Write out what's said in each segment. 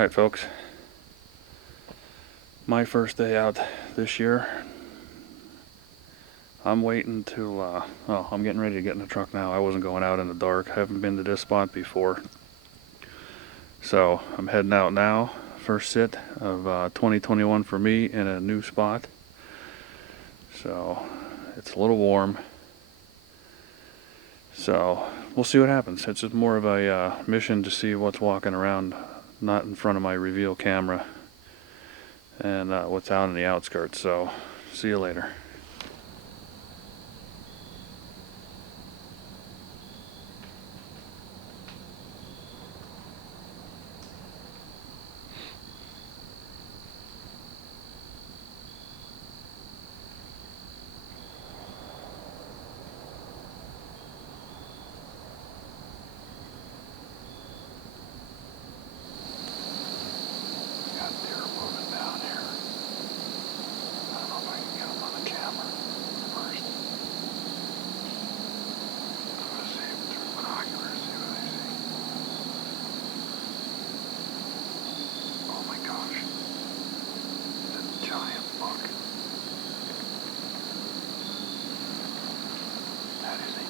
Alright folks, my first day out this year. I'm waiting to, well, I'm getting ready to get in the truck now. I wasn't going out in the dark. I haven't been to this spot before. So I'm heading out now. First sit of 2021 for me in a new spot. So it's a little warm. So we'll see what happens. It's just more of a mission to see what's walking around, not in front of my reveal camera, and what's out in the outskirts. So see you later.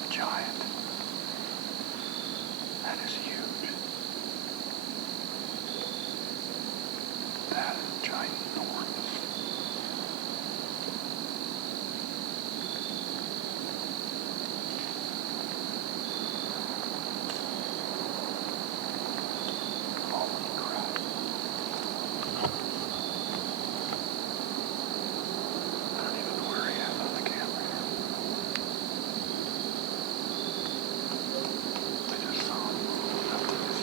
Giant. That is huge. That is ginormous. Holy crap. I don't even know where he is on the camera here. I just saw him up to his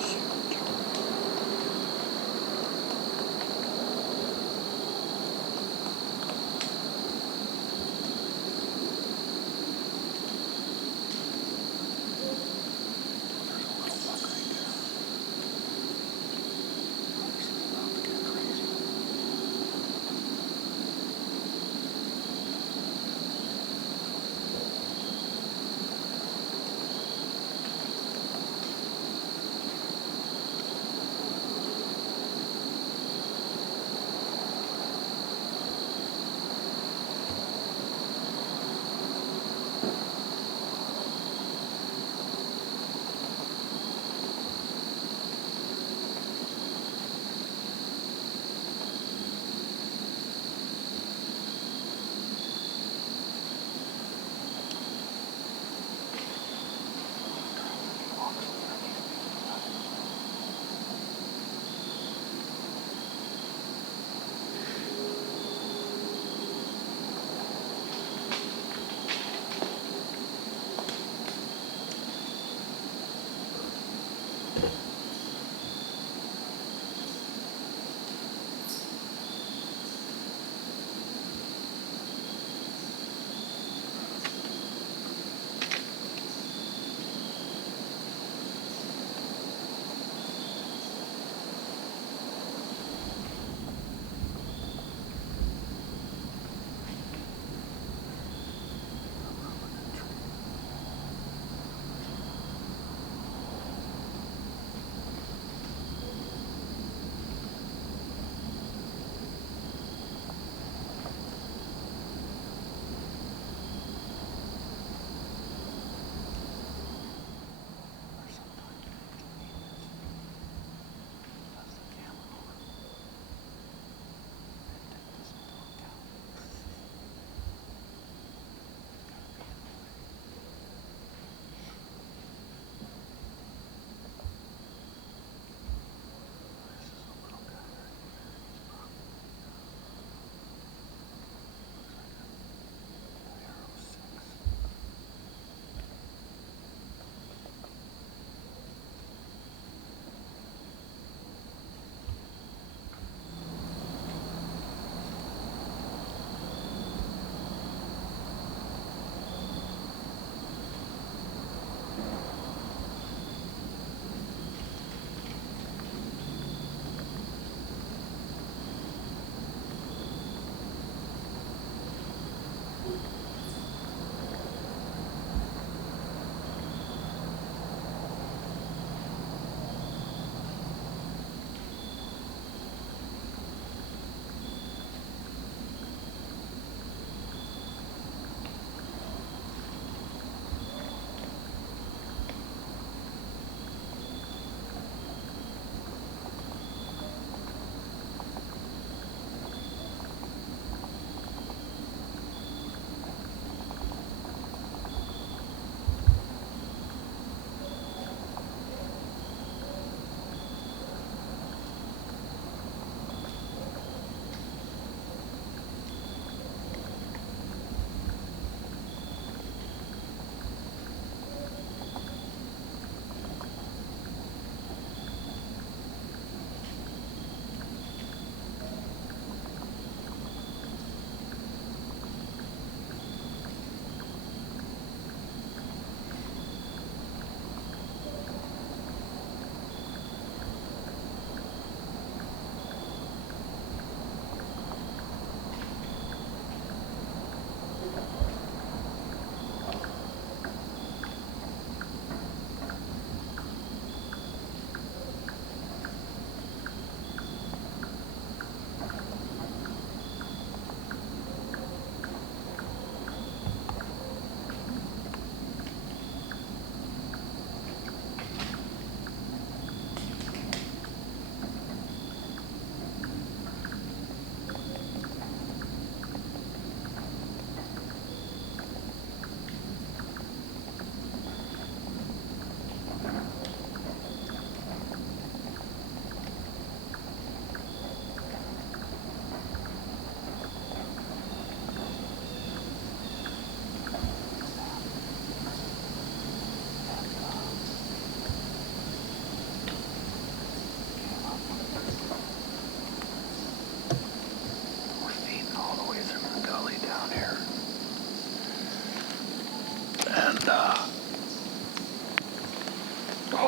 all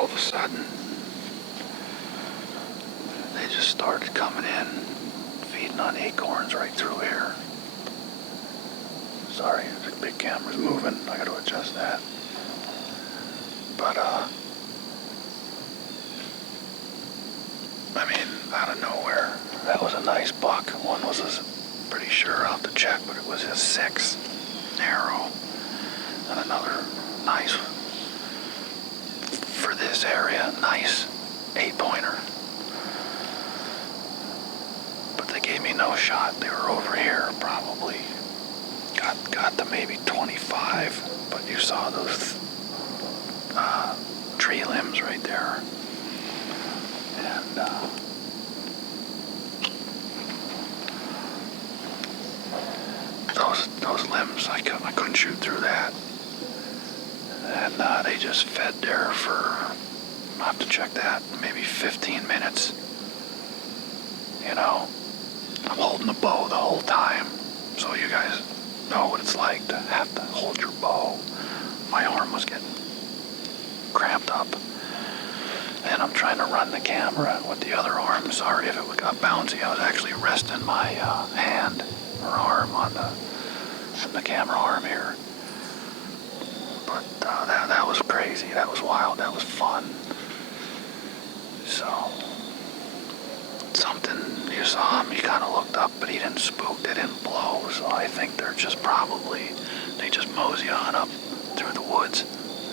of a sudden, they just started coming in, feeding on acorns right through here. Sorry, the big camera's moving. I gotta adjust that. But, I mean, out of nowhere, that was a nice buck. One was pretty sure, I'll have to check, but it was a 6 narrow. And another nice, for this area, nice 8-pointer. But they gave me no shot. They were over here, probably. Got to maybe 25, but you saw those tree limbs right there. And those limbs, I couldn't shoot through that. And they just fed there for, I'll have to check that, maybe 15 minutes. You know, I'm holding the bow the whole time, so you guys know what it's like to have to hold your bow. My arm was getting cramped up, and I'm trying to run the camera with the other arm. Sorry if it got bouncy. I was actually resting my hand or arm on the camera arm here. But that was crazy. That was wild. That was fun. So, something, you saw him, he kind of looked up, but he didn't spook, they didn't blow. So I think they're just probably, they just mosey on up through the woods.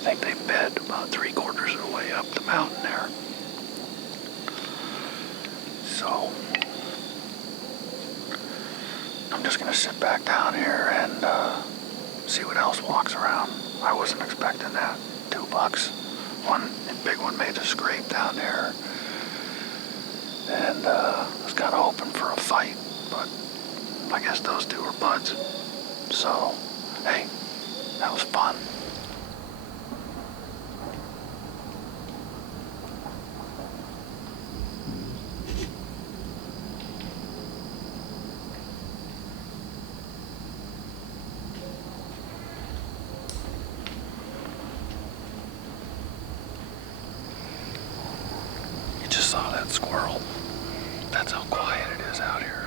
I think they bed about 3/4 of the way up the mountain there. So, I'm just going to sit back down here and see what else walks around. I wasn't expecting that. 2 bucks. One big one made a scrape down there. And was kind of hoping for a fight, but I guess those two were buds. So, hey, that was fun. You just saw that squirrel. That's how quiet it is out here.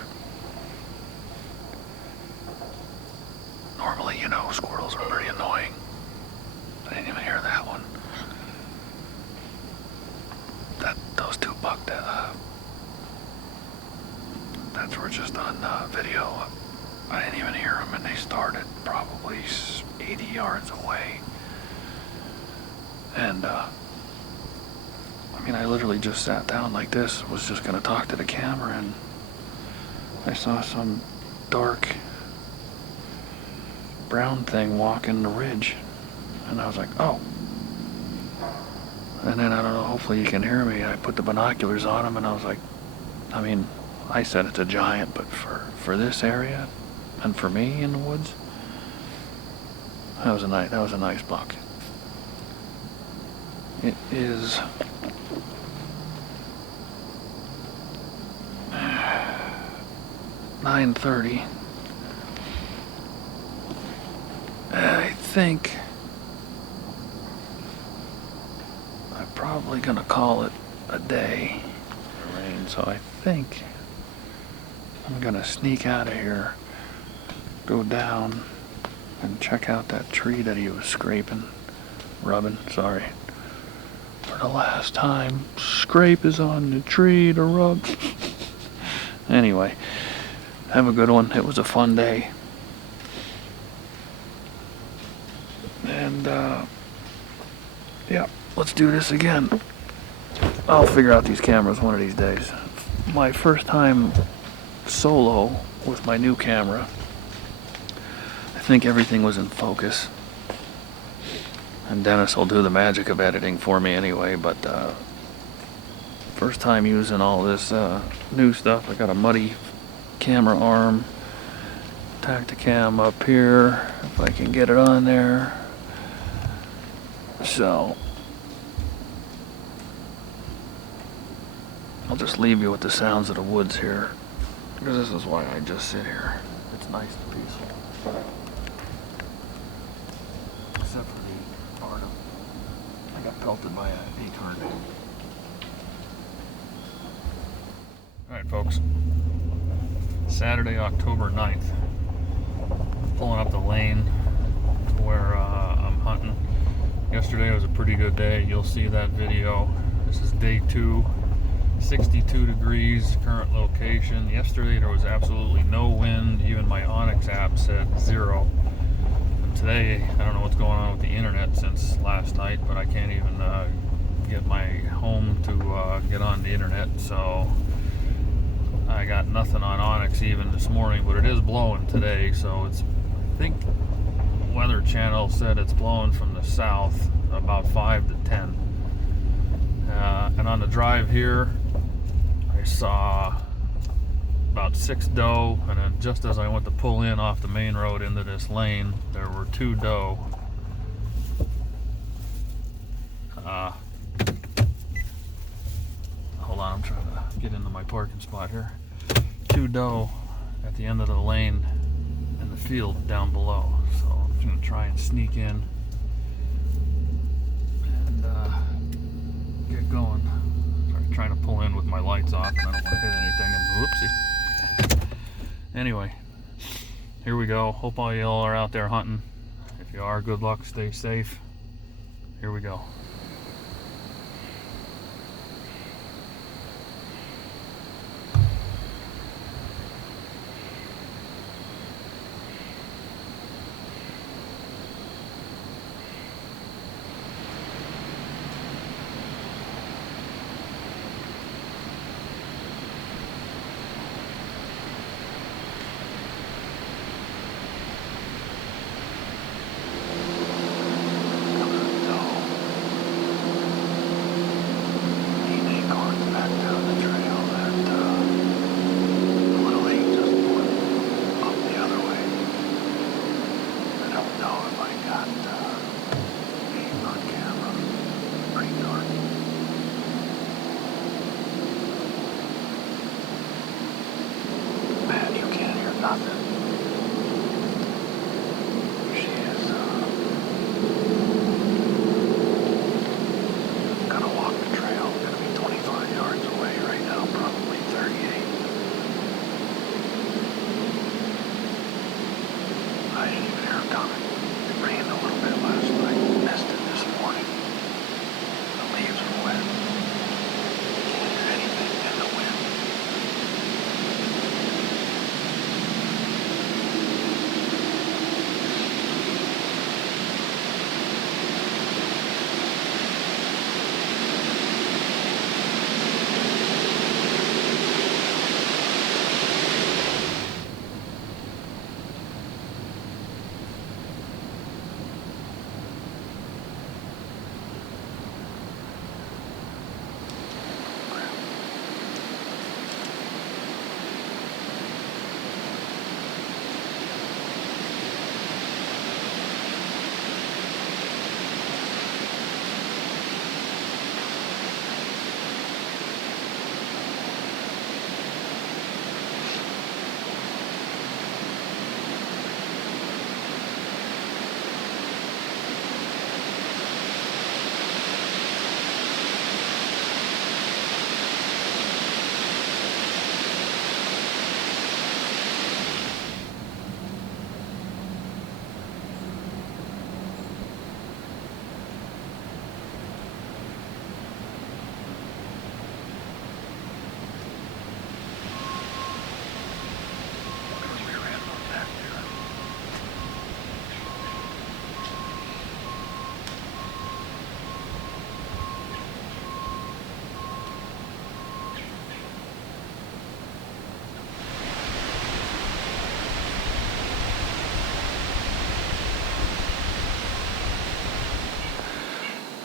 Normally, you know, squirrels are pretty annoying. I didn't even hear that one. Those 2 bucked. That were just on video. I didn't even hear them, and they started probably 80 yards away. And I mean, I literally just sat down like this, was just gonna talk to the camera, and I saw some dark brown thing walking the ridge, and I was like, oh. And then, I don't know, hopefully you can hear me, I put the binoculars on him, and I was like, I mean, I said it's a giant, but for this area, and for me in the woods, that was a nice buck. It is 9:30. I think I'm probably gonna call it a day. Rain, so I think I'm gonna sneak out of here, go down, and check out that tree that he was rubbing, sorry. For the last time, scrape is on the tree to rub. Anyway, have a good one. It was a fun day. And, yeah, let's do this again. I'll figure out these cameras one of these days. My first time solo with my new camera. I think everything was in focus. And Dennis will do the magic of editing for me anyway, but first time using all this new stuff. I got a muddy camera arm, Tacticam up here, if I can get it on there. So I'll just leave you with the sounds of the woods here, because this is why I just sit here. It's nice and peaceful. Except for the I got pelted by a tornado. Alright folks, Saturday, October 9th, pulling up the lane to where I'm hunting. Yesterday was a pretty good day, you'll see that video. This is day 2, 62 degrees, current location. Yesterday there was absolutely no wind, even my Onyx app said 0. And today, I don't know what's going on with the internet since last night, but I can't even get my home to get on the internet, so I got nothing on Onyx even this morning, but it is blowing today, so it's, I think Weather Channel said it's blowing from the south about 5 to 10. And on the drive here, I saw about 6 doe, and then just as I went to pull in off the main road into this lane, there were 2 doe. Hold on, I'm trying to get into my parking spot here. 2 doe at the end of the lane in the field down below. So I'm just gonna try and sneak in and get going. Sorry, trying to pull in with my lights off, and I don't want to hit anything. And whoopsie. Anyway, here we go. Hope all y'all are out there hunting. If you are, good luck. Stay safe. Here we go.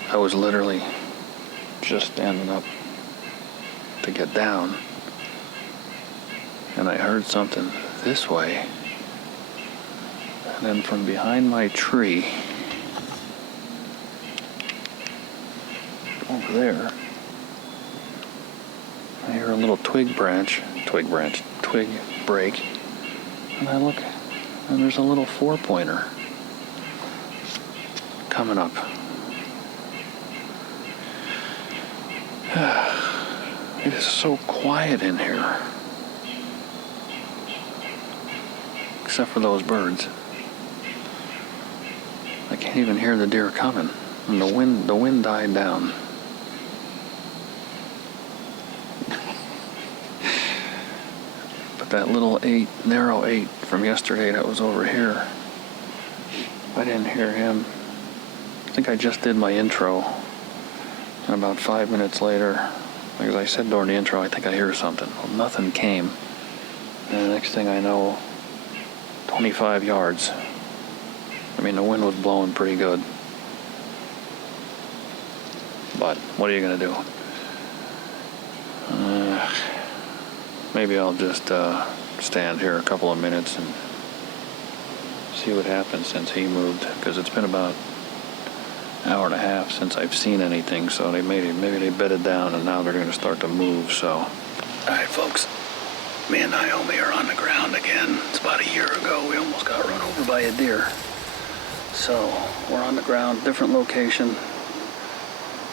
I was literally just standing up to get down, and I heard something this way, and then from behind my tree over there, I hear a little twig break, and I look, and there's a little 4-pointer coming up. It is so quiet in here. Except for those birds. I can't even hear the deer coming. And the wind died down. But that little narrow 8 from yesterday that was over here, I didn't hear him. I think I just did my intro. And about 5 minutes later, like I said during the intro, I think I hear something. Well, nothing came. And the next thing I know, 25 yards. I mean, the wind was blowing pretty good. But what are you going to do? Maybe I'll just stand here a couple of minutes and see what happens since he moved. Because it's been about an hour and a half since I've seen anything. So maybe they bedded down and now they're going to start to move. So, all right, folks. Me and Naomi are on the ground again. It's about a year ago. We almost got run over by a deer. So we're on the ground, different location.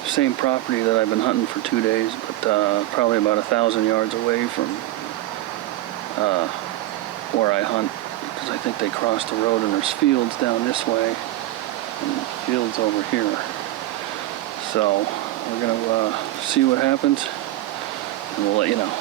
Same property that I've been hunting for 2 days, but probably about 1,000 yards away from where I hunt. Because I think they crossed the road and there's fields down this way and fields over here. So we're gonna see what happens and we'll let you know.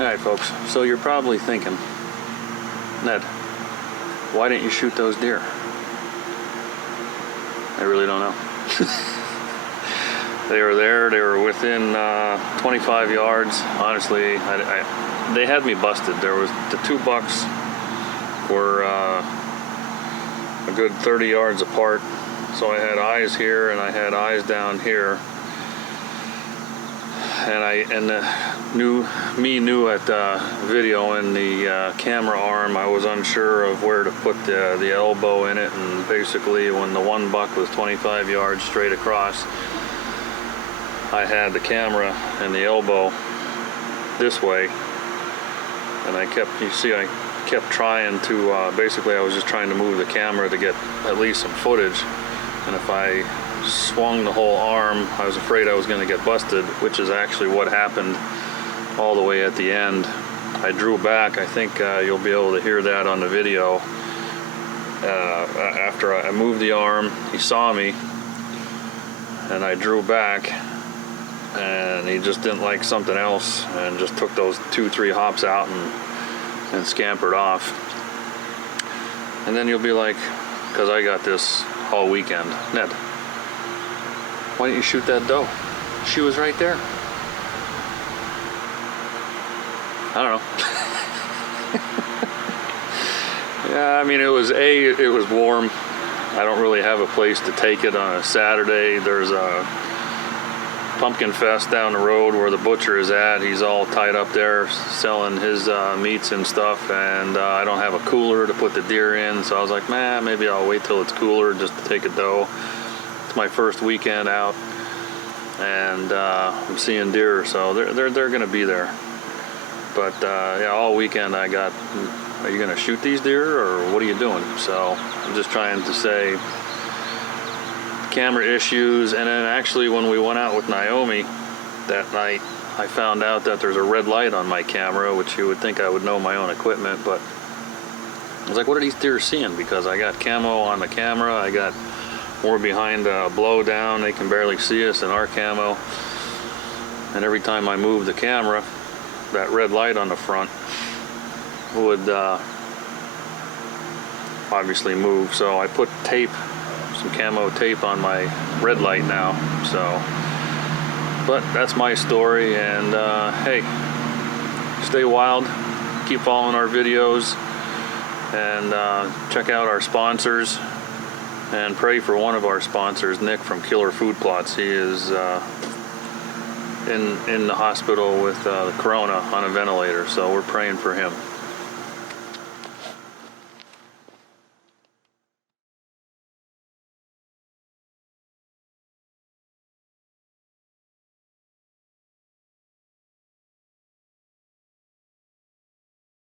Alright folks, so you're probably thinking, Ned, why didn't you shoot those deer? I really don't know. They were there, they were within 25 yards. Honestly, they had me busted. There was the 2 bucks were a good 30 yards apart. So I had eyes here and I had eyes down here. And knew at video in the camera arm, I was unsure of where to put the elbow in it, and basically when the 1 buck was 25 yards straight across, I had the camera and the elbow this way, and I kept trying to, basically I was just trying to move the camera to get at least some footage, and if I swung the whole arm, I was afraid I was going to get busted, which is actually what happened all the way at the end. I drew back. I think you'll be able to hear that on the video. After I moved the arm, he saw me, and I drew back, and he just didn't like something else, and just took those 2-3 hops out and scampered off. And then you'll be like, because I got this all weekend, Ned, why didn't you shoot that doe? She was right there. I don't know. Yeah, I mean, it was warm. I don't really have a place to take it on a Saturday. There's a pumpkin fest down the road where the butcher is at. He's all tied up there selling his meats and stuff, and I don't have a cooler to put the deer in, so I was like, man, maybe I'll wait till it's cooler just to take a doe. It's my first weekend out, and I'm seeing deer, so they're gonna be there. But yeah, all weekend I got, are you gonna shoot these deer or what are you doing? So I'm just trying to say, camera issues. And then actually when we went out with Naomi that night, I found out that there's a red light on my camera, which you would think I would know my own equipment, but I was like, what are these deer seeing? Because I got camo on the camera, I got more behind a blow down, they can barely see us in our camo, and every time I move the camera, that red light on the front would obviously move. So I put tape, some camo tape on my red light now. So, but that's my story, and hey, stay wild, keep following our videos, and check out our sponsors, and pray for one of our sponsors, Nick from Killer Food Plots. He is in the hospital with the corona on a ventilator, so we're praying for him.